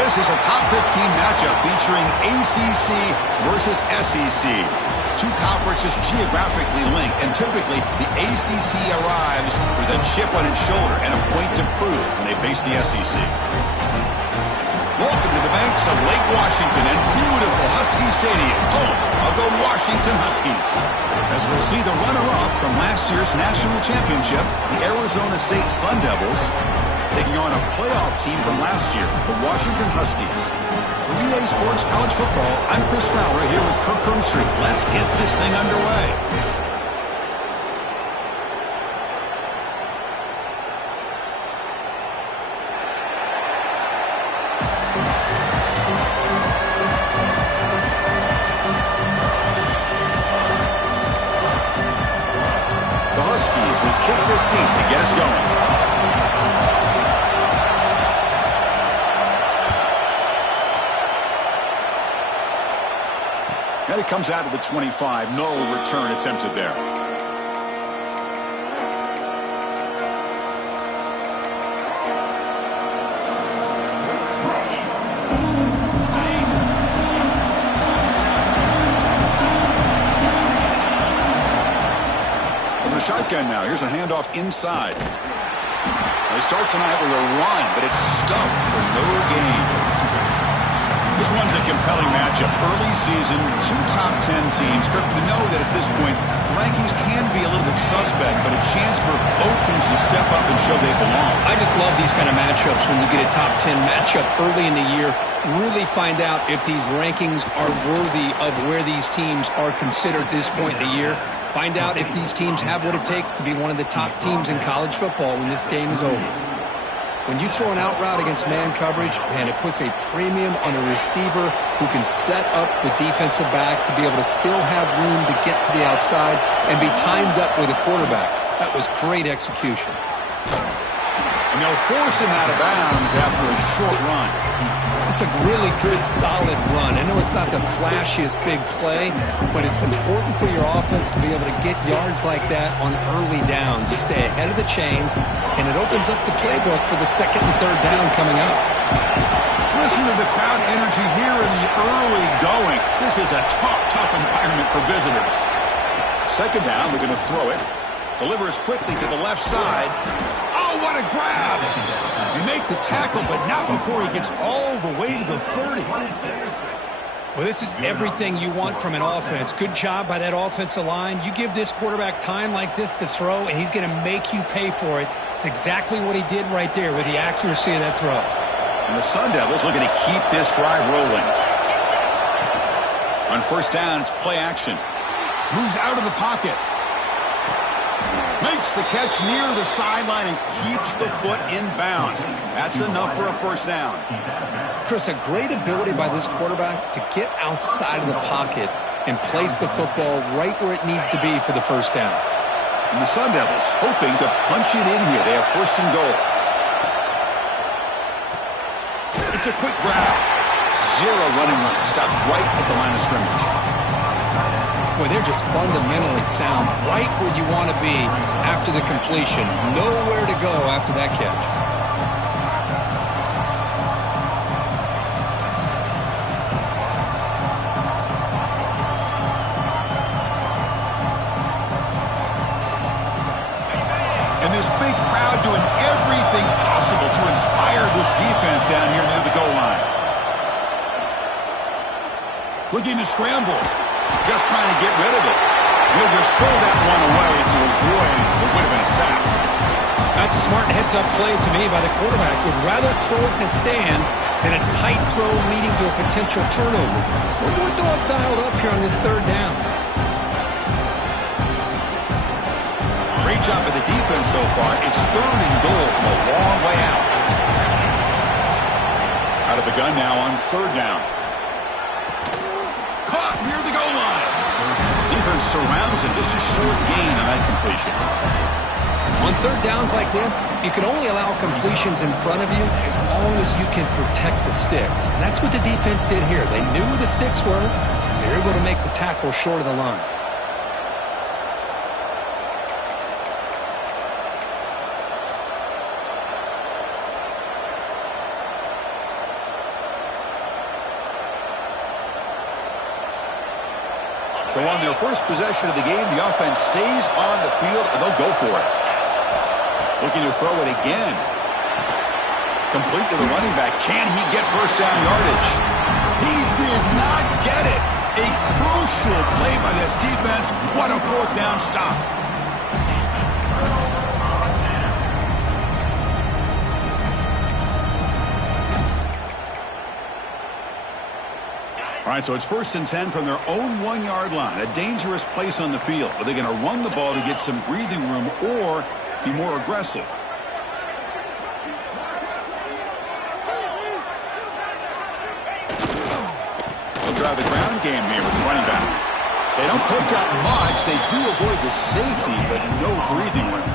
This is a top 15 matchup featuring ACC versus SEC. Two conferences geographically linked, and typically the ACC arrives with a chip on its shoulder and a point to prove when they face the SEC. Welcome to the banks of Lake Washington and beautiful Husky Stadium, home of the Washington Huskies. As we'll see the runner-up from last year's national championship, the Arizona State Sun Devils, taking on a playoff team from last year, the Washington Huskies. For EA Sports College Football, I'm Chris Fowler here with Kirk Hermstreet. Let's get this thing underway. The Huskies will kick this deep to get us going. And it comes out of the 25. No return attempted there. From the shotgun now. Here's a handoff inside. They start tonight with a run, but it's stuffed for no gain. This one's a compelling matchup. Early season, two top 10 teams. Kirk, we know that at this point, the rankings can be a little bit suspect, but a chance for both teams to step up and show they belong. I just love these kind of matchups when you get a top 10 matchup early in the year. Really find out if these rankings are worthy of where these teams are considered at this point in the year. Find out if these teams have what it takes to be one of the top teams in college football when this game is over. When you throw an out route against man coverage, man, it puts a premium on a receiver who can set up the defensive back to be able to still have room to get to the outside and be timed up with a quarterback. That was great execution. And they'll force him out of bounds after a short run. It's a really good, solid run. I know it's not the flashiest big play, but it's important for your offense to be able to get yards like that on early downs. You stay ahead of the chains, and it opens up the playbook for the second and third down coming up. Listen to the crowd energy here in the early going. This is a tough environment for visitors. Second down, we're going to throw it. Delivers quickly to the left side. Oh, what a grab! You make the tackle, but not before he gets all the way to the 30. Well, this is everything you want from an offense. Good job by that offensive line. You give this quarterback time like this to throw, and he's going to make you pay for it. It's exactly what he did right there with the accuracy of that throw. And the Sun Devils looking to keep this drive rolling. On first down, it's play action. Moves out of the pocket. Makes the catch near the sideline and keeps the foot in bounds. That's enough for a first down. Chris, a great ability by this quarterback to get outside of the pocket and place the football right where it needs to be for the first down. And the Sun Devils hoping to punch it in here. They have first and goal. It's a quick grab. Zero running room. Stopped right at the line of scrimmage. Boy, they're just fundamentally sound, right where you want to be after the completion. Nowhere to go after that catch. And this big crowd doing everything possible to inspire this defense down here near the goal line. Looking to scramble. Just trying to get rid of it. He'll just throw that one away to avoid what would have been a sack. That's a smart heads-up play to me by the quarterback. Would rather throw it in the stands than a tight throw leading to a potential turnover. Wonder what they'll have dialed up here on this third down. Great job by the defense so far. It's third and goal from a long way out. Out of the gun now on third down. Caught near the goal line. Defense surrounds him. Just a short gain on that completion. On third downs like this, you can only allow completions in front of you as long as you can protect the sticks. And that's what the defense did here. They knew where the sticks were. They were able to make the tackle short of the line. So on their first possession of the game, the offense stays on the field, and they'll go for it. Looking to throw it again. Complete to the running back. Can he get first down yardage? He did not get it. A crucial play by this defense. What a fourth down stop. All right, so it's 1st and 10 from their own 1-yard line. A dangerous place on the field. Are they going to run the ball to get some breathing room or be more aggressive? They'll try the ground game here with the running back. They don't pick up much. They do avoid the safety, but no breathing room.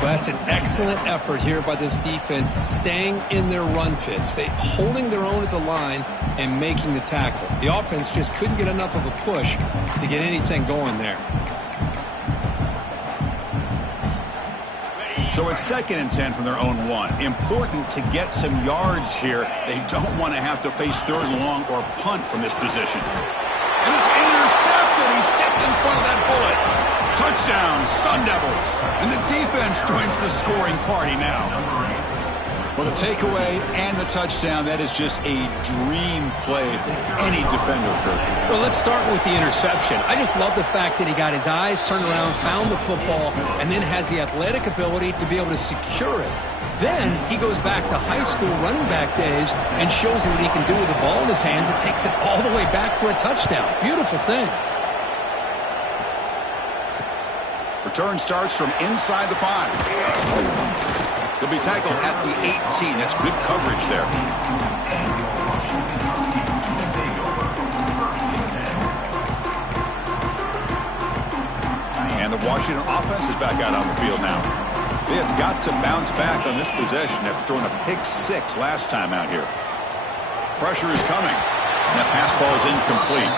Well, that's an excellent effort here by this defense, staying in their run fits. They holding their own at the line and making the tackle. The offense just couldn't get enough of a push to get anything going there. So it's 2nd and 10 from their own 1. Important to get some yards here. They don't want to have to face 3rd and long or punt from this position. And it's intercepted. He stepped in front of that bullet. Touchdown, Sun Devils. And the defense joins the scoring party now. Well, the takeaway and the touchdown, that is just a dream play for any defender, Kirk. Well, let's start with the interception. I just love the fact that he got his eyes turned around, found the football, and then has the athletic ability to be able to secure it. Then he goes back to high school running back days and shows you what he can do with the ball in his hands. It takes it all the way back for a touchdown. Beautiful thing. Return starts from inside the 5. He'll be tackled at the 18. That's good coverage there. And the Washington offense is back out on the field now. They have got to bounce back on this possession after throwing a pick 6 last time out here. Pressure is coming. And that pass ball is incomplete.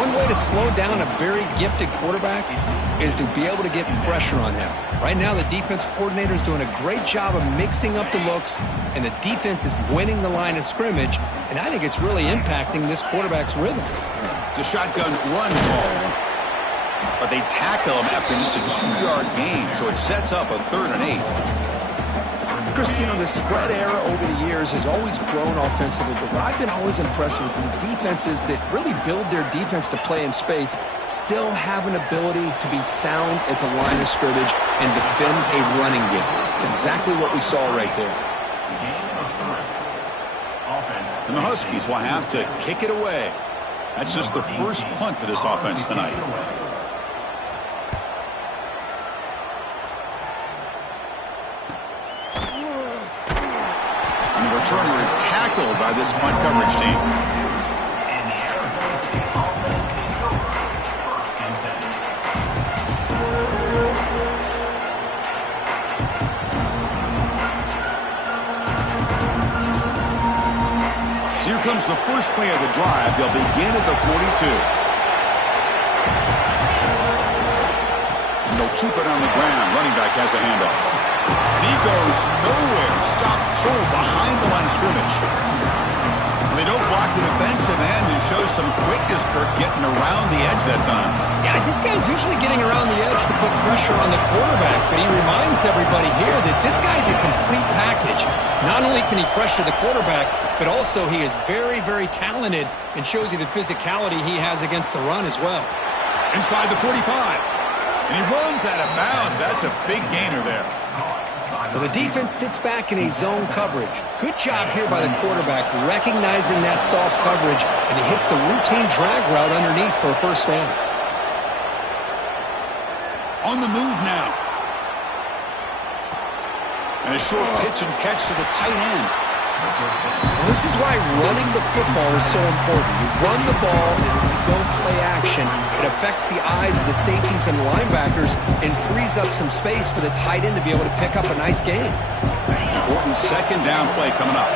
One way to slow down a very gifted quarterback is to be able to get pressure on him. Right now, the defense coordinator is doing a great job of mixing up the looks, and the defense is winning the line of scrimmage, and I think it's really impacting this quarterback's rhythm. It's a shotgun run ball, but they tackle him after just a 2-yard gain, so it sets up a 3rd and 8. Chris, you know, the spread era over the years has always grown offensively, but what I've been always impressed with the defenses that really build their defense to play in space still have an ability to be sound at the line of scrimmage and defend a running game. It's exactly what we saw right there. And the Huskies will have to kick it away. That's just the first punt for this offense tonight. Returner is tackled by this punt coverage team. So here comes the first play of the drive. They'll begin at the 42. And they'll keep it on the ground. Running back has the handoff. And he goes nowhere. Stop throw behind the line of scrimmage. And they don't block the defensive end and show some quickness, Kirk, getting around the edge that time. Yeah, this guy's usually getting around the edge to put pressure on the quarterback, but he reminds everybody here that this guy's a complete package. Not only can he pressure the quarterback, but also he is very, very talented and shows you the physicality he has against the run as well. Inside the 45. And he runs out of bounds. That's a big gainer there. Well, the defense sits back in a zone coverage. Good job here by the quarterback recognizing that soft coverage, and he hits the routine drag route underneath for a first down. On the move now. And a short pitch and catch to the tight end. Well, this is why running the football is so important. You run the ball and then you go play action. It affects the eyes of the safeties and linebackers and frees up some space for the tight end to be able to pick up a nice gain. Important second down play coming up.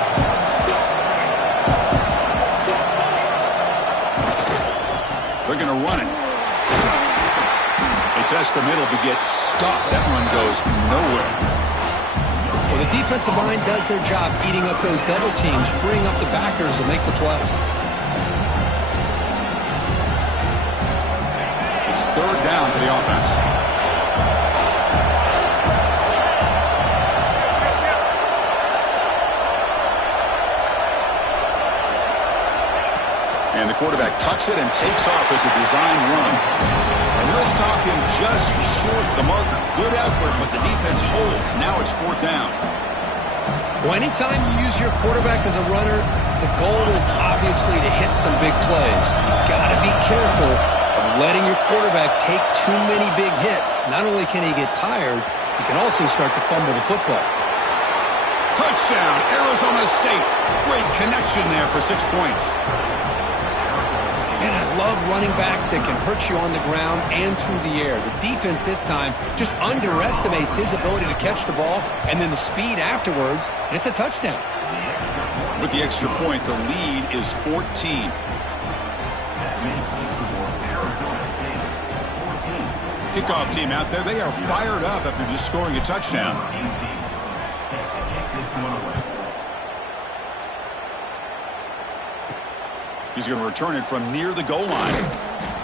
They're going to run it. They test the middle but gets stuffed. That one goes nowhere. Well, the defensive line does their job eating up those double teams, freeing up the backers to make the play. it's third down for the offense. And the quarterback tucks it and takes off as a design run. And they'll stop him just short of the marker. Good effort, but the defense holds. Now it's fourth down. Well, anytime you use your quarterback as a runner, the goal is obviously to hit some big plays. You've got to be careful of letting your quarterback take too many big hits. Not only can he get tired, he can also start to fumble the football. Touchdown, Arizona State. Great connection there for 6 points. And I love running backs that can hurt you on the ground and through the air. The defense this time just underestimates his ability to catch the ball and then the speed afterwards, and it's a touchdown. With the extra point, the lead is 14. Kickoff team out there, they are fired up after just scoring a touchdown. He's going to return it from near the goal line.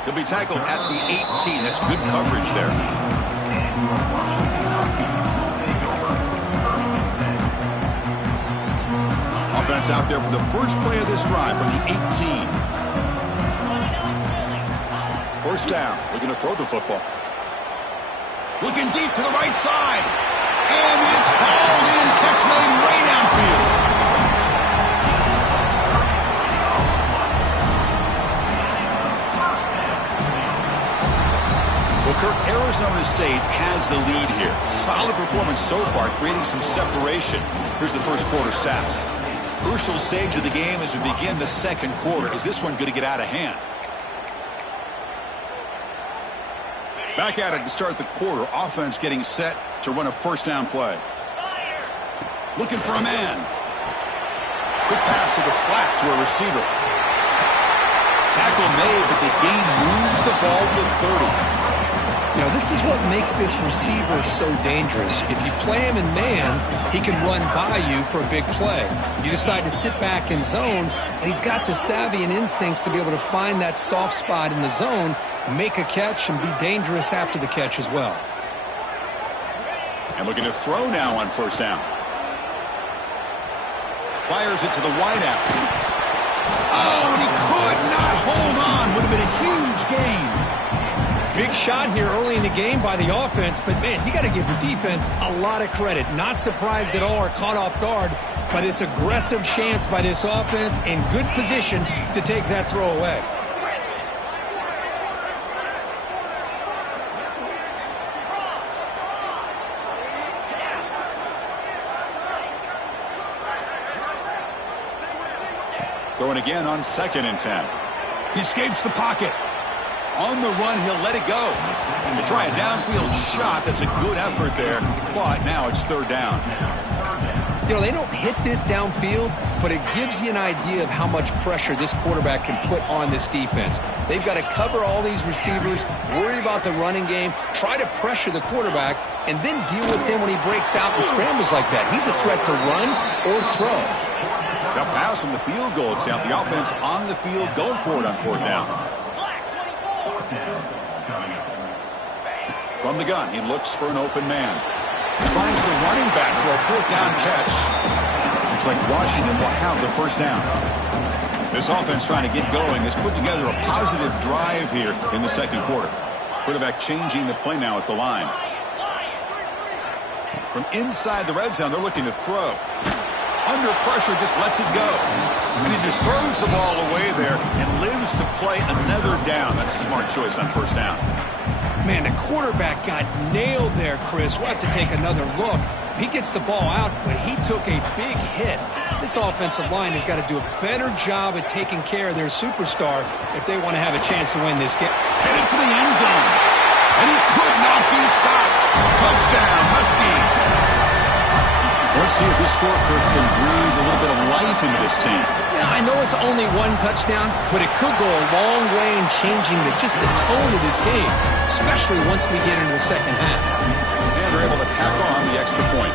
He'll be tackled at the 18. That's good coverage there. Offense out there for the first play of this drive from the 18. First down. Looking to throw the football. Looking deep to the right side. And it's hauled in. Catch made way downfield. Kirk, Arizona State has the lead here. Solid performance so far, creating some separation. Here's the first quarter stats. Crucial stage of the game as we begin the second quarter. Is this one going to get out of hand? Back at it to start the quarter. Offense getting set to run a first down play. Looking for a man. Quick pass to the flat to a receiver. Tackle made, but the gain moves the ball to 30. You know, this is what makes this receiver so dangerous. If you play him in man, he can run by you for a big play. You decide to sit back in zone, and he's got the savvy and instincts to be able to find that soft spot in the zone, make a catch, and be dangerous after the catch as well. And looking to throw now on first down. Fires it to the wideout. Oh, and he could not hold on. Would have been a huge gain. Big shot here early in the game by the offense, but, man, you got to give the defense a lot of credit. Not surprised at all or caught off guard by this aggressive chance by this offense in good position to take that throw away. Throwing again on 2nd and 10. He escapes the pocket. On the run, he'll let it go. And to try a downfield shot, that's a good effort there. But now it's third down. You know, they don't hit this downfield, but it gives you an idea of how much pressure this quarterback can put on this defense. They've got to cover all these receivers, worry about the running game, try to pressure the quarterback, and then deal with him when he breaks out and scrambles like that. He's a threat to run or throw. They'll pass him the field goal attempt. The offense on the field going for it on fourth down. From the gun, he looks for an open man. He finds the running back for a fourth down catch. Looks like Washington will have the first down. This offense trying to get going has put together a positive drive here in the second quarter. Quarterback changing the play now at the line. From inside the red zone, they're looking to throw. Under pressure, just lets it go. And he just throws the ball away there and lives to play another down. That's a smart choice on first down. Man, the quarterback got nailed there, Chris. We'll have to take another look. He gets the ball out, but he took a big hit. This offensive line has got to do a better job at taking care of their superstar if they want to have a chance to win this game. Headed for the end zone. And he could not be stopped. Touchdown, Huskies. Let's see if this score can breathe a little bit of life into this team. Yeah, I know it's only one touchdown, but it could go a long way in changing just the tone of this game, especially once we get into the second half. And they're able to tackle on the extra point.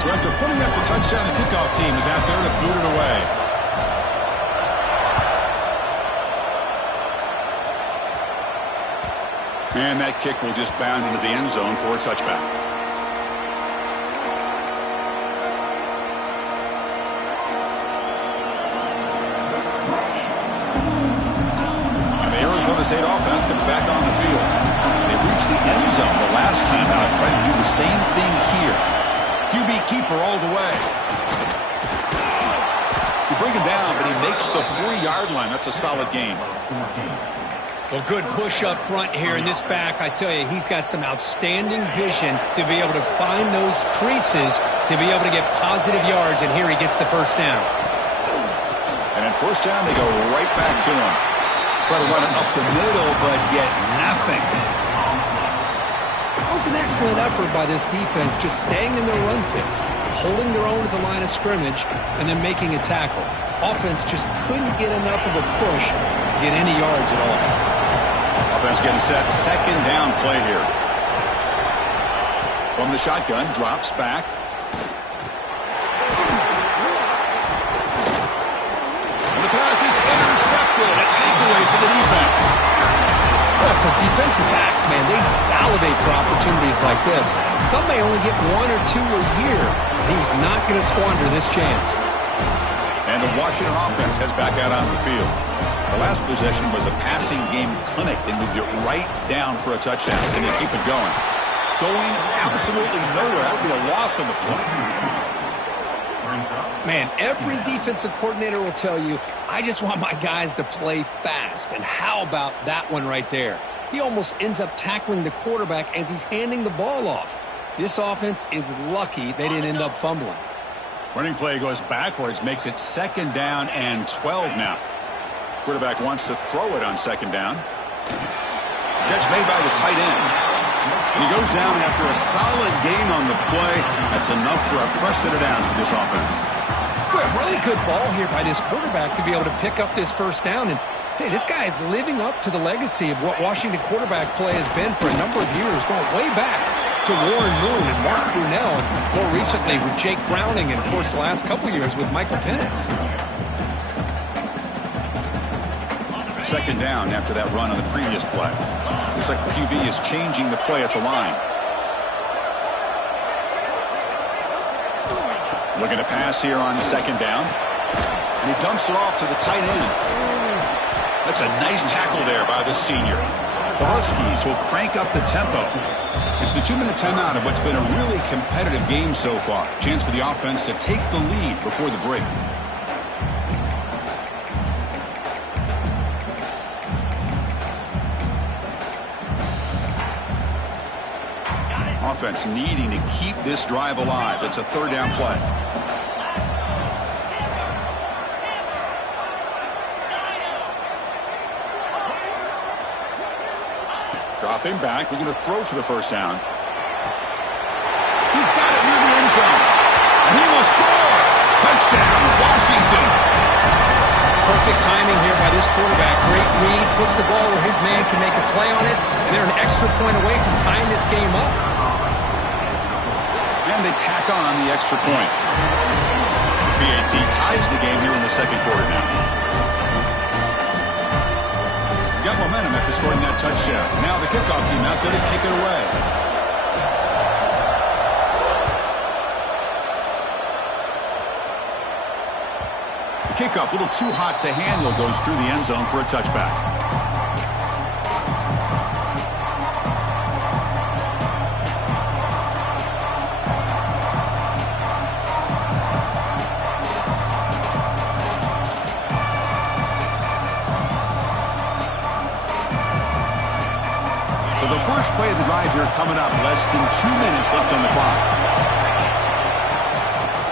So after putting up the touchdown, the kickoff team is out there to boot it away. And that kick will just bound into the end zone for a touchback. And the Arizona State offense comes back on the field. They reached the end zone the last time out. Try to do the same thing here. QB keeper all the way. You bring him down, but he makes the 4-yard line. That's a solid gain. Well, good push up front here in this back. I tell you, he's got some outstanding vision to be able to find those creases to be able to get positive yards, and here he gets the first down. And at first down, they go right back to him. Try to run it up the middle, but get nothing. That was an excellent effort by this defense, just staying in their run fits, holding their own at the line of scrimmage, and then making a tackle. Offense just couldn't get enough of a push to get any yards at all. Offense getting set. Second down play here. From the shotgun, drops back. And the pass is intercepted. A takeaway for the defense. Well, for defensive backs, man, they salivate for opportunities like this. Some may only get 1 or 2 a year. He's not going to squander this chance. And the Washington offense heads back out onto the field. The last possession was a passing game clinic. They moved it right down for a touchdown, and they keep it going. Going absolutely nowhere. That would be a loss on the play. Man, every defensive coordinator will tell you, I just want my guys to play fast. And how about that one right there? He almost ends up tackling the quarterback as he's handing the ball off. This offense is lucky they didn't end up fumbling. Running play goes backwards, makes it second down and 12 now. Quarterback wants to throw it on second down. Catch made by the tight end. And he goes down after a solid gain on the play. That's enough for a fresh set of downs for this offense. Well, really good ball here by this quarterback to be able to pick up this first down. And hey, this guy is living up to the legacy of what Washington quarterback play has been for a number of years, going way back to Warren Moon and Mark Brunell, and more recently with Jake Browning, and of course the last couple years with Michael Penix. Second down after that run on the previous play. Looks like the QB is changing the play at the line. Looking to pass here on second down. And he dumps it off to the tight end. That's a nice tackle there by the senior. The Huskies will crank up the tempo. It's the 2-minute timeout of what's been a really competitive game so far. Chance for the offense to take the lead before the break. Offense needing to keep this drive alive. It's a third down play. Dropping back, looking to throw for the first down. He's got it near the end zone. And he will score. Touchdown, Washington. Perfect timing here by this quarterback. Great read, puts the ball where his man can make a play on it, and they're an extra point away from tying this game up. And they tack on the extra point. PAT ties the game here in the second quarter now. Got momentum after scoring that touchdown. Now the kickoff team out there to kick it away. The kickoff, a little too hot to handle, goes through the end zone for a touchback. So the first play of the drive here coming up. Less than 2 minutes left on the clock.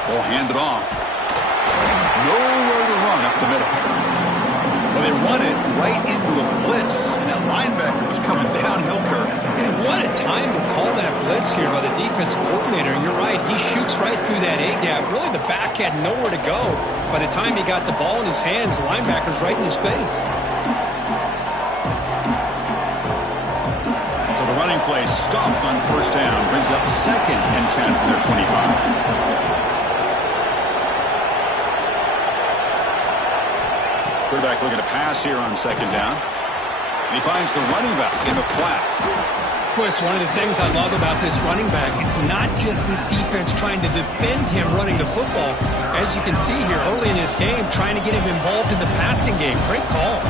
Ball handed off. Nowhere to run up the middle. Well, they run it right into a blitz, and that linebacker was coming downhill curve. And what a time to call that blitz here by the defensive coordinator. And you're right, he shoots right through that A-gap. Really, the back had nowhere to go. By the time he got the ball in his hands, the linebacker's right in his face. Running play stopped on first down. Brings up second and 10 from their 25. Quarterback looking to pass here on second down. And he finds the running back in the flat. Boy, it's one of the things I love about this running back. It's not just this defense trying to defend him running the football. As you can see here early in this game, trying to get him involved in the passing game. Great call.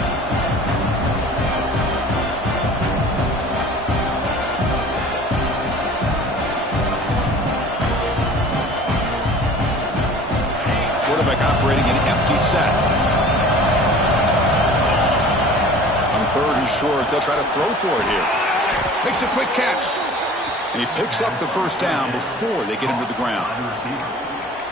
Quarterback operating an empty set. On third and short, they'll try to throw for it here. Makes a quick catch. And he picks up the first down before they get him to the ground.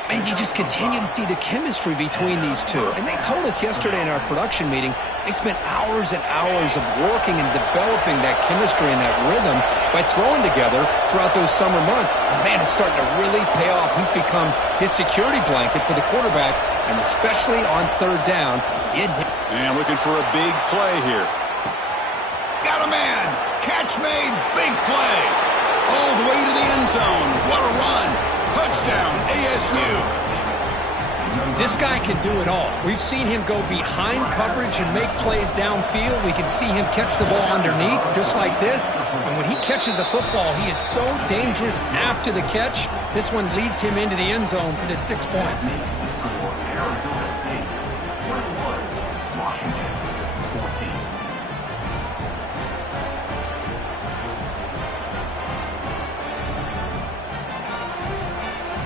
And you just continue to see the chemistry between these two. And they told us yesterday in our production meeting, they spent hours and hours of working and developing that chemistry and that rhythm by throwing together throughout those summer months. And man, it's starting to really pay off. He's become his security blanket for the quarterback, and especially on third down, get him. And looking for a big play here. Got a man. Catch made. Big play. All the way to the end zone. What a run. Touchdown, ASU. This guy can do it all. We've seen him go behind coverage and make plays downfield. We can see him catch the ball underneath just like this. And when he catches a football, he is so dangerous after the catch. This one leads him into the end zone for the 6 points.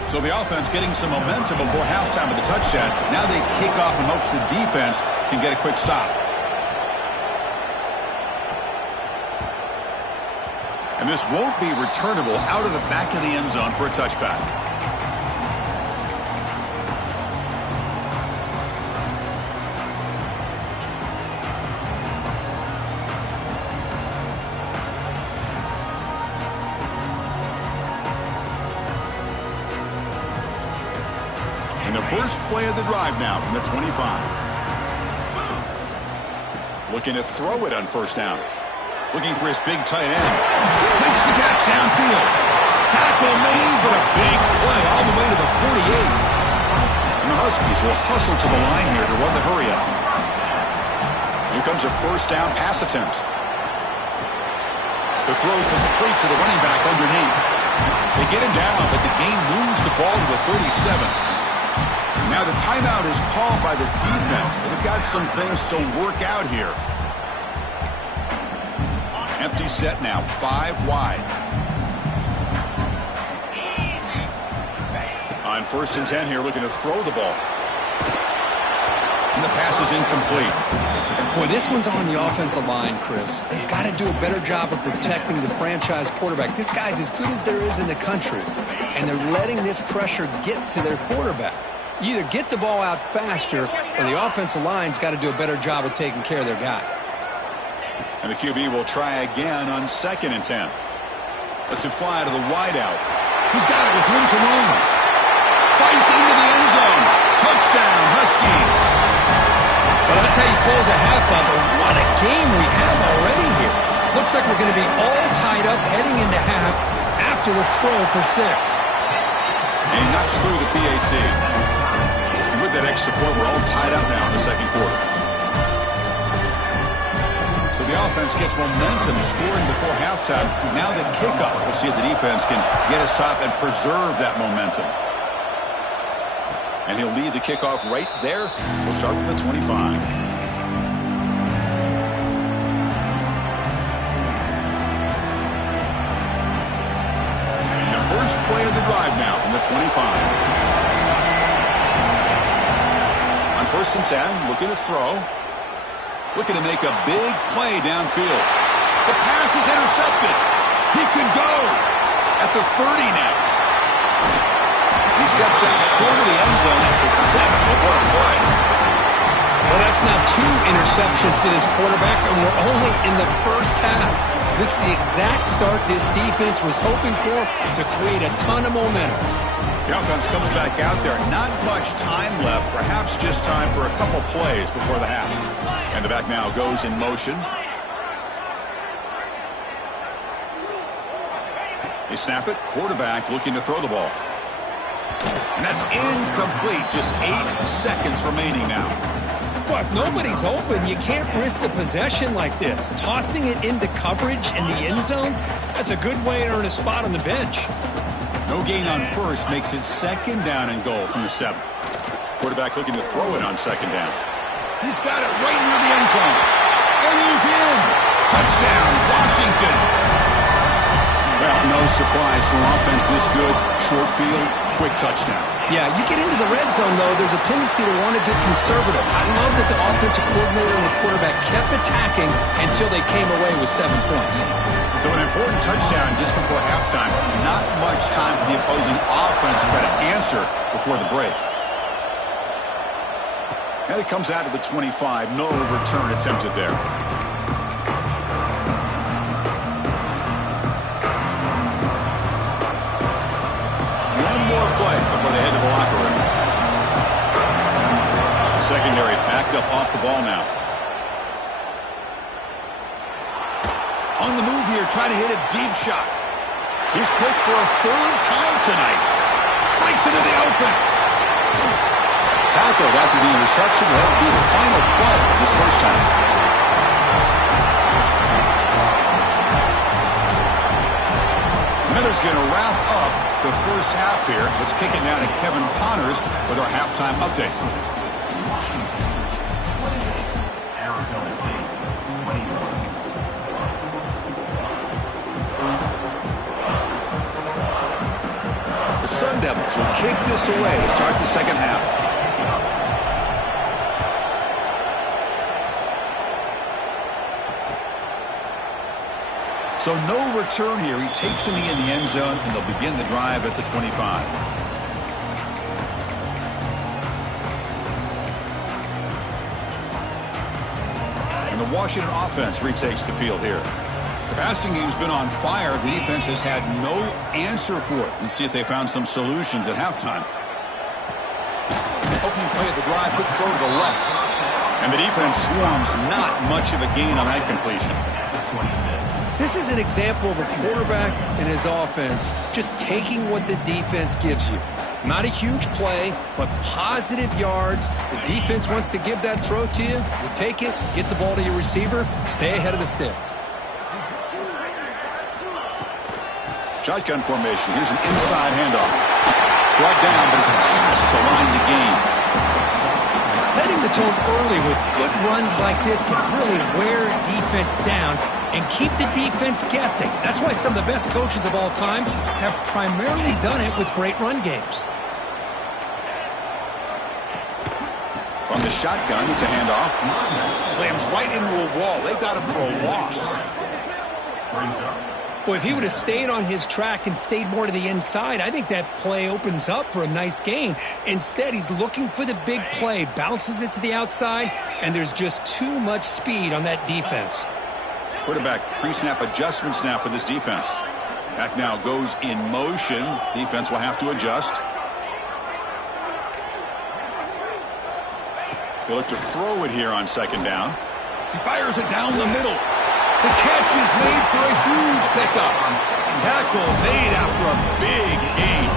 So the offense getting some momentum before halftime with the touchdown. Now they kick off in hopes the defense can get a quick stop. And this won't be returnable out of the back of the end zone for a touchback. First play of the drive now from the 25. Looking to throw it on first down. Looking for his big tight end. Makes the catch downfield. Tackle made, but a big play all the way to the 48. And the Huskies will hustle to the line here to run the hurry up. Here comes a first down pass attempt. The throw complete to the running back underneath. They get him down, but the game moves the ball to the 37. Now the timeout is called by the defense. They've got some things to work out here. Empty set now, 5 wide. On first and 10 here, looking to throw the ball. And the pass is incomplete. Boy, this one's on the offensive line, Chris. They've got to do a better job of protecting the franchise quarterback. This guy's as good as there is in the country, and they're letting this pressure get to their quarterback. You either get the ball out faster, or the offensive line's got to do a better job of taking care of their guy. And the QB will try again on second and 10. Lets it fly to the wideout. He's got it with room to run. Fights into the end zone. Touchdown, Huskies. Well, that's how you close a half up. What a game we have already here. Looks like we're going to be all tied up heading into half after the throw for 6. And he knocks through the PAT. And with that extra point, we're all tied up now in the second quarter. So the offense gets momentum scoring before halftime. Now the kickoff. We'll see if the defense can get his top and preserve that momentum. And he'll lead the kickoff right there. We'll start from the 25. First play of the drive now from the 25. On first and 10, looking to throw. Looking to make a big play downfield. The pass is intercepted. He could go at the 30 now. He steps out short of the end zone at the 7. But what a play. Well, that's now 2 interceptions for this quarterback, and we're only in the first half. This is the exact start this defense was hoping for to create a ton of momentum. The offense comes back out there. Not much time left. Perhaps just time for a couple plays before the half. And the back now goes in motion. They snap it. Quarterback looking to throw the ball. And that's incomplete. Just 8 seconds remaining now. Well, if nobody's open, you can't risk the possession like this. Tossing it into coverage in the end zone, that's a good way to earn a spot on the bench. No gain on first makes it 2nd down and goal from the 7. Quarterback looking to throw it on 2nd down. He's got it right near the end zone. And he's in. Touchdown, Washington. Well, no surprise for offense this good. Short field, quick touchdown. Yeah, you get into the red zone, though, there's a tendency to want to get conservative. I love that the offensive coordinator and the quarterback kept attacking until they came away with 7 points. So an important touchdown just before halftime. Not much time for the opposing offense to try to answer before the break. And it comes out to the 25. No return attempted there. One more play before they head to the locker room. The secondary backed up off the ball now. On the move here, trying to hit a deep shot. He's picked for a 3rd time tonight. Breaks into the open. Tackled after the interception. That will be the final play of this first half. Miller's going to wrap up the first half here. Let's kick it now to Kevin Connors with our halftime update. The Sun Devils will kick this away to start the second half. So no return here. He takes a knee in the end zone, and they'll begin the drive at the 25. And the Washington offense retakes the field here. The passing game's been on fire. The defense has had no answer for it. Let's see if they found some solutions at halftime. Opening play of the drive, quick throw to the left. And the defense swarms. Not much of a gain on that completion. This is an example of a quarterback and his offense just taking what the defense gives you. Not a huge play, but positive yards. The defense wants to give that throw to you. You take it, get the ball to your receiver, stay ahead of the sticks. Shotgun formation. Here's an inside handoff. Brought down, but it's past the line to gain. Setting the tone early with good runs like this can really wear defense down and keep the defense guessing. That's why some of the best coaches of all time have primarily done it with great run games. From the shotgun, it's a handoff. Slams right into a wall. They got him for a loss. Well, if he would have stayed on his track and stayed more to the inside, I think that play opens up for a nice gain. Instead, he's looking for the big play, bounces it to the outside, and there's just too much speed on that defense. Quarterback pre-snap adjustments now for this defense. Back now goes in motion. Defense will have to adjust. They look to throw it here on 2nd down. He fires it down the middle. The catch is made for a huge pickup. Tackle made after a big gain.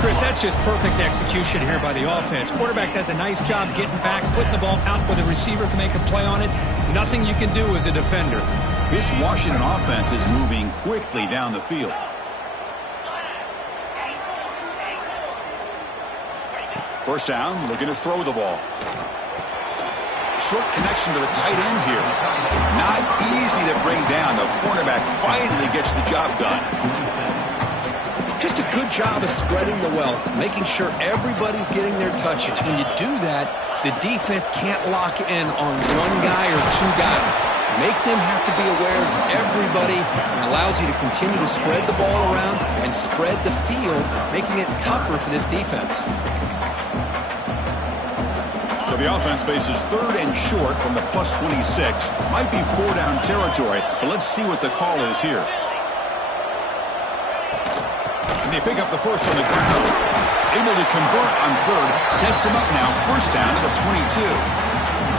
Chris, that's just perfect execution here by the offense. Quarterback does a nice job getting back, putting the ball out where the receiver can make a play on it. Nothing you can do as a defender. This Washington offense is moving quickly down the field. First down, looking to throw the ball. Short connection to the tight end here. Not easy to bring down. The cornerback finally gets the job done. Just a good job of spreading the wealth, making sure everybody's getting their touches. When you do that, the defense can't lock in on one guy or two guys. Make them have to be aware of everybody, and allows you to continue to spread the ball around and spread the field, making it tougher for this defense. So the offense faces 3rd and short from the +26. Might be 4-down territory, but let's see what the call is here. And they pick up the first on the ground. Able to convert on 3rd. Sets him up now. First down to the 22.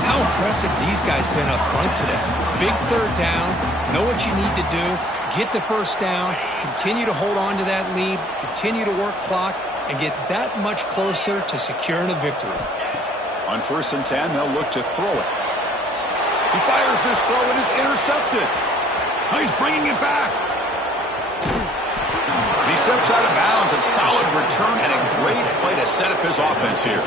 How impressive these guys been up front today. Big 3rd down. Know what you need to do. Get the first down. Continue to hold on to that lead. Continue to work clock and get that much closer to securing a victory. On 1st and 10, they'll look to throw it. He fires this throw and is intercepted. Oh, he's bringing it back. And he steps out of bounds. A solid return and a great play to set up his offense here.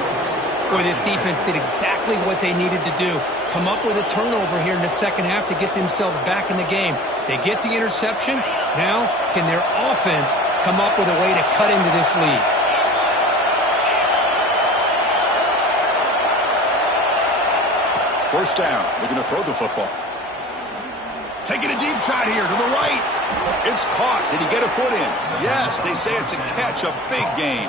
Boy, this defense did exactly what they needed to do. Come up with a turnover here in the second half to get themselves back in the game. They get the interception. Now, can their offense come up with a way to cut into this lead? First down. Looking to throw the football. Taking a deep shot here to the right. It's caught. Did he get a foot in? Yes, they say it's a catch, a big gain.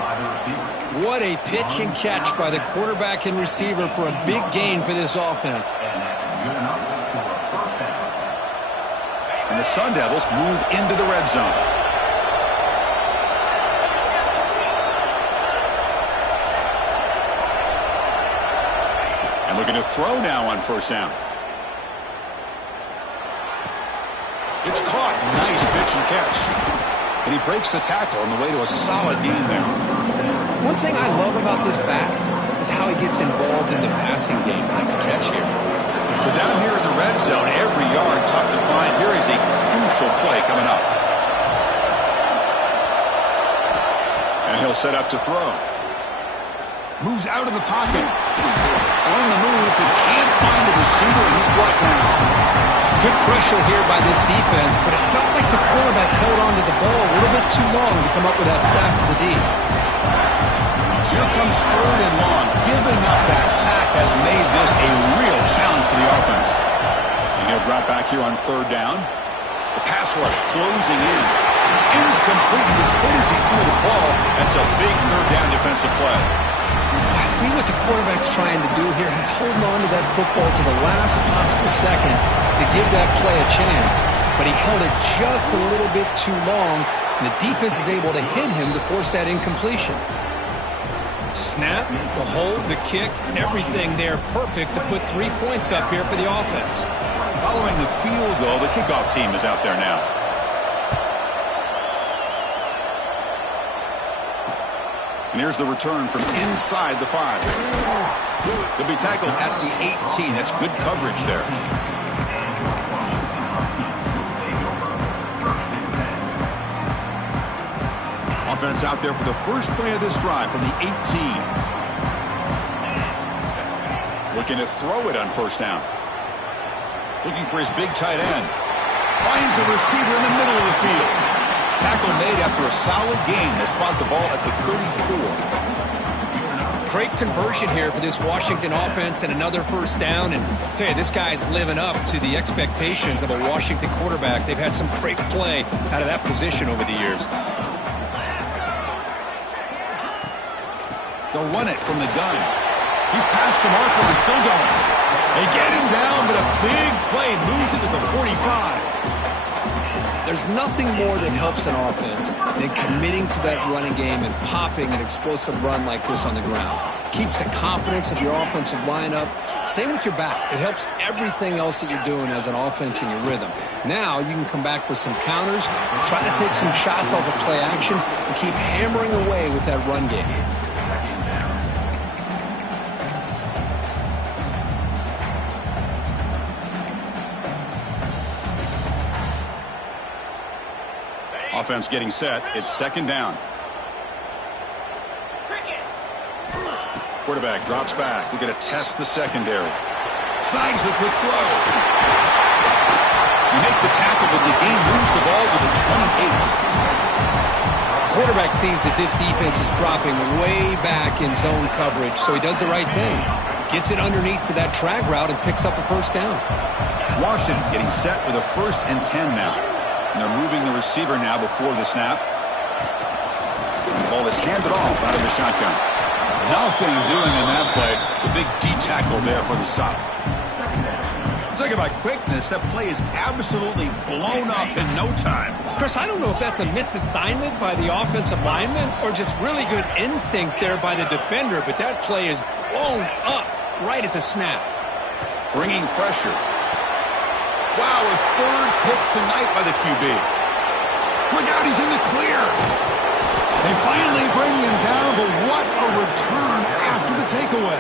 What a pitch and catch by the quarterback and receiver for a big gain for this offense. And the Sun Devils move into the red zone. And looking to throw now on 1st down. It's caught. Nice pitch and catch. And he breaks the tackle on the way to a solid gain there. One thing I love about this back is how he gets involved in the passing game. Nice catch here. So down here in the red zone, every yard tough to find. Here is a crucial play coming up. And he'll set up to throw. Moves out of the pocket. On the move, but can't find a receiver, and he's brought down. Good pressure here by this defense, but it felt like the quarterback held onto the ball a little bit too long to come up with that sack for the D. So here comes 3rd and long. Giving up that sack has made this a real challenge for the offense. And he'll drop back here on 3rd down. The pass rush closing in. Incomplete. He was hit as he threw the ball. That's a big 3rd down defensive play. I see what the quarterback's trying to do here. He's holding on to that football to the last possible second to give that play a chance. But he held it just a little bit too long, and the defense is able to hit him to force that incompletion. Snap, the hold, the kick, everything there perfect to put 3 points up here for the offense. Following the field goal, the kickoff team is out there now. And here's the return from inside the 5. He'll be tackled at the 18. That's good coverage there. Offense out there for the first play of this drive from the 18. Looking to throw it on 1st down. Looking for his big tight end. Finds a receiver in the middle of the field. Tackle made after a solid gain to spot the ball at the 34. Great conversion here for this Washington offense and another 1st down. And I'll tell you, this guy's living up to the expectations of a Washington quarterback. They've had some great play out of that position over the years. They'll run it from the gun. He's past the marker and still going. They get him down, but a big play moves it to the 45. There's nothing more that helps an offense than committing to that running game and popping an explosive run like this on the ground. Keeps the confidence of your offensive lineup. Same with your back. It helps everything else that you're doing as an offense in your rhythm. Now you can come back with some counters and try to take some shots off of play action and keep hammering away with that run game. Offense getting set. It's 2nd down. Quarterback drops back. We're going to test the secondary. Slides the quick throw. You make the tackle, but the game moves the ball to the 28. Quarterback sees that this defense is dropping way back in zone coverage, so he does the right thing. Gets it underneath to that drag route and picks up a 1st down. Washington getting set with a 1st and 10 now. And they're moving the receiver now before the snap. The ball is handed off out of the shotgun. Nothing doing in that play. The big D tackle there for the stop. Talking about quickness, that play is absolutely blown up in no time. Chris, I don't know if that's a misassignment by the offensive lineman or just really good instincts there by the defender, but that play is blown up right at the snap. Bringing pressure. Wow, a 3rd pick tonight by the QB. Look out, he's in the clear. They finally bring him down, but what a return after the takeaway.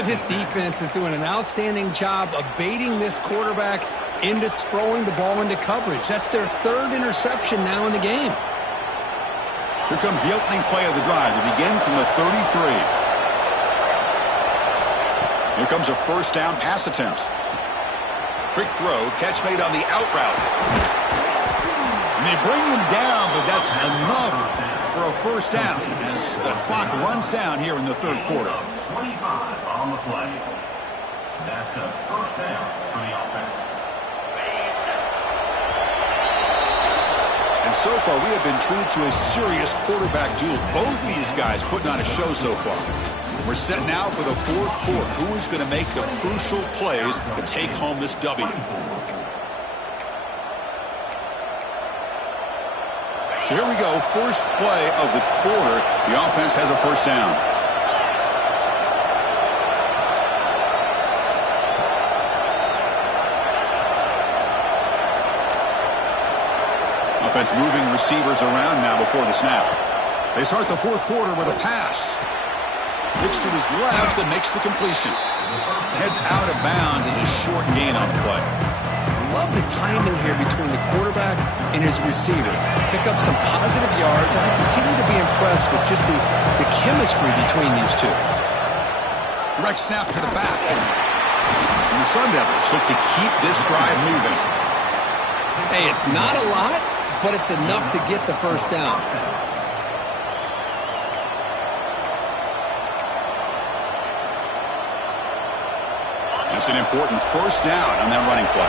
Boy, this defense is doing an outstanding job of baiting this quarterback into throwing the ball into coverage. That's their third interception now in the game. Here comes the opening play of the drive to begin from the 33. Here comes a first down pass attempt. Quick throw, catch made on the out route. And they bring him down, but that's enough for a first down as the clock runs down here in the third quarter. 25 on the play. That's a first down for the offense. And so far, we have been treated to a serious quarterback duel. Both these guys putting on a show so far. We're set now for the fourth quarter. Who is going to make the crucial plays to take home this W? So here we go. First play of the quarter. The offense has a first down. Offense moving receivers around now before the snap. They start the fourth quarter with a pass. Looks to his left and makes the completion. Heads out of bounds as a short gain on the play. Love the timing here between the quarterback and his receiver. Pick up some positive yards, and I continue to be impressed with just the chemistry between these two. Direct snap to the back. And the Sun Devils look to keep this drive moving. Hey, it's not a lot, but it's enough to get the first down. That's an important first down on that running play.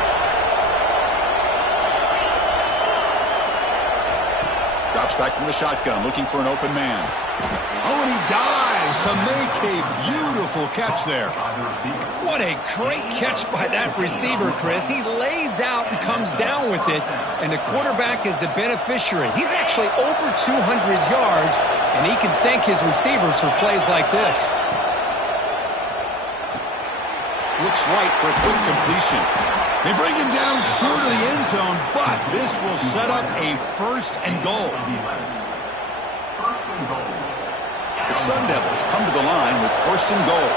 Drops back from the shotgun, looking for an open man. Oh, and he dives to make a beautiful catch there. What a great catch by that receiver, Chris. He lays out and comes down with it, and the quarterback is the beneficiary. He's actually over 200 yards, and he can thank his receivers for plays like this. Looks right for a quick completion. They bring him down short of the end zone, but this will set up a first and goal. The Sun Devils come to the line with first and goal.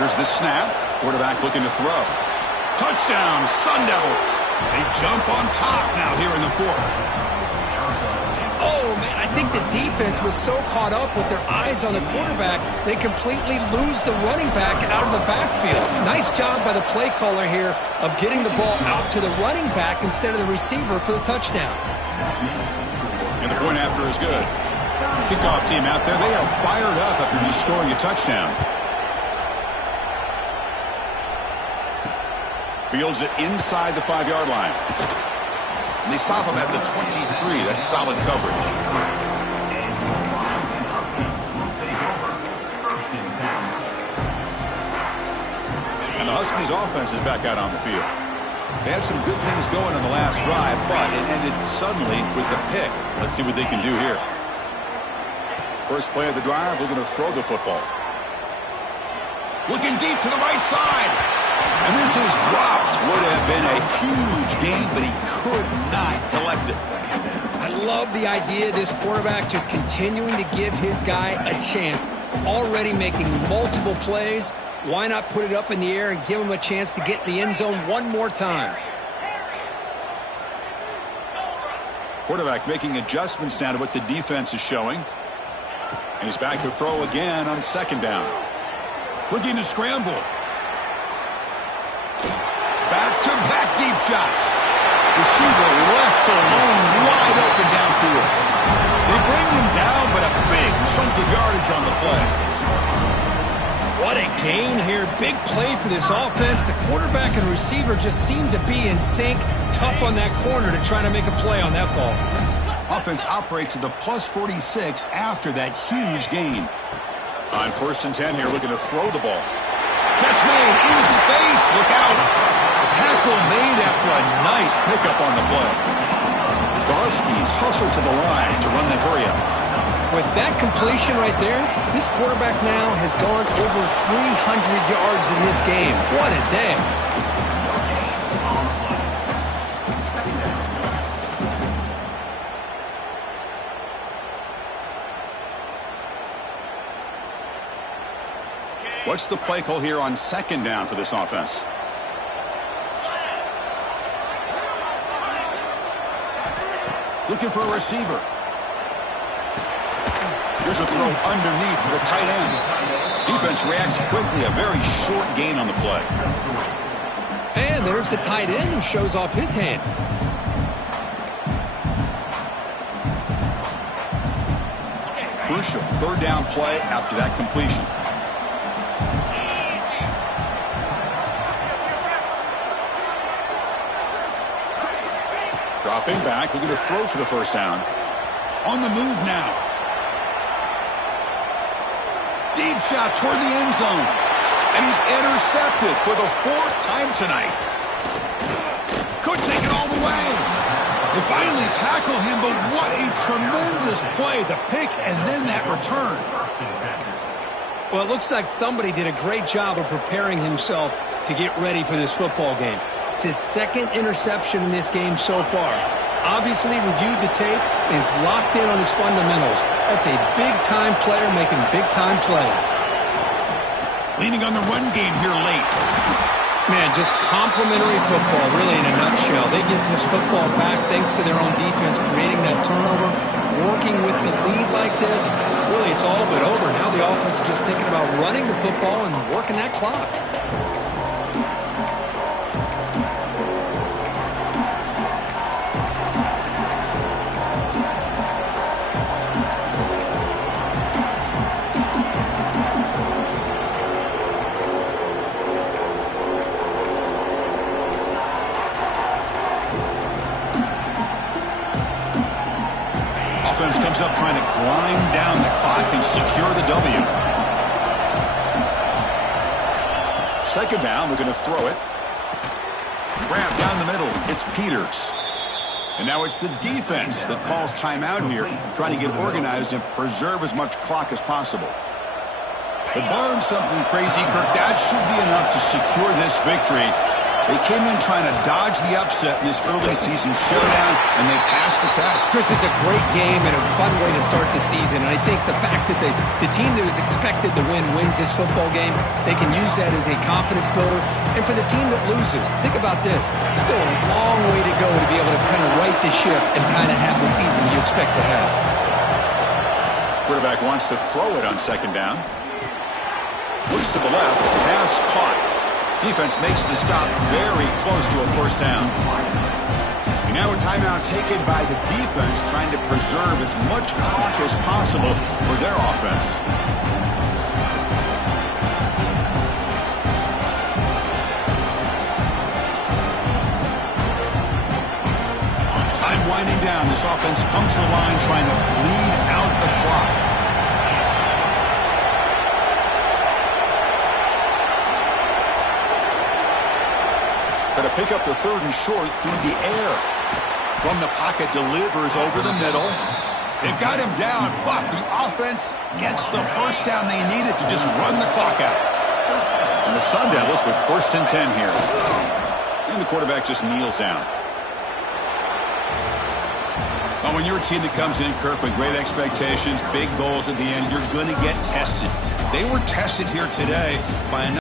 Here's the snap. Quarterback looking to throw. Touchdown, Sun Devils. They jump on top now here in the fourth. Oh, man, I think the defense was so caught up with their eyes on the quarterback, they completely lose the running back out of the backfield. Nice job by the play caller here of getting the ball out to the running back instead of the receiver for the touchdown. And the point after is good. Kickoff team out there, they are fired up after just scoring a touchdown. Fields it inside the 5-yard line. And they stop him at the 23. That's solid coverage. And the Huskies offense is back out on the field. They had some good things going on the last drive, but it ended suddenly with the pick. Let's see what they can do here. First play of the drive, they're going to throw the football. Looking deep to the right side. And this is dropped. Would have been a huge gain, but he could not collect it. I love the idea of this quarterback just continuing to give his guy a chance. Already making multiple plays. Why not put it up in the air and give him a chance to get in the end zone one more time? Quarterback making adjustments now to what the defense is showing. And he's back to throw again on second down. Looking to scramble. Back-to-back deep shots. Receiver left alone, wide open downfield. They bring him down, but a big chunk of yardage on the play. What a gain here. Big play for this offense. The quarterback and receiver just seem to be in sync. Tough on that corner to try to make a play on that ball. Offense operates at the plus 46 after that huge gain. On first and 10 here, looking to throw the ball. Catch made in space. Look out. Tackle made after a nice pickup on the play. The Huskies hustle to the line to run the hurry-up. With that completion right there, this quarterback now has gone over 300 yards in this game. What a day. What's the play call here on second down for this offense? Looking for a receiver. Here's a throw underneath to the tight end. Defense reacts quickly. A very short gain on the play. And there's the tight end who shows off his hands. Crucial third down play after that completion. Dropping back, looking to throw for the first down. On the move now. Deep shot toward the end zone. And he's intercepted for the fourth time tonight. Could take it all the way. They finally tackle him, but what a tremendous play. The pick and then that return. Well, it looks like somebody did a great job of preparing himself to get ready for this football game. It's his second interception in this game so far. Obviously reviewed the tape, is locked in on his fundamentals. That's a big-time player making big-time plays. Leaning on the run game here late. Man, just complimentary football, really, in a nutshell. They get this football back thanks to their own defense, creating that turnover, working with the lead like this. Really, it's all but over. Now the offense is just thinking about running the football and working that clock. Comes up trying to grind down the clock and secure the W. Second down, we're going to throw it. Grab down the middle. It's Peters. And now it's the defense that calls timeout here, trying to get organized and preserve as much clock as possible. But barring something crazy, Kirk, that should be enough to secure this victory. They came in trying to dodge the upset in this early season showdown, and they passed the test. Chris, is a great game and a fun way to start the season. And I think the fact that the team that was expected to win wins this football game, they can use that as a confidence builder. And for the team that loses, think about this. Still a long way to go to be able to kind of right the ship and kind of have the season you expect to have. Quarterback wants to throw it on second down. Looks to the left, pass caught. Defense makes the stop very close to a first down. And now a timeout taken by the defense, trying to preserve as much clock as possible for their offense. Time winding down. This offense comes to the line trying to bleed out the clock. To pick up the third and short through the air. From the pocket, delivers over the middle. They've got him down, but the offense gets the first down they needed to just run the clock out. And the Sun Devils with 1st and 10 here. And the quarterback just kneels down. Well, when you're a team that comes in, Kirk, with great expectations, big goals at the end, you're going to get tested. They were tested here today by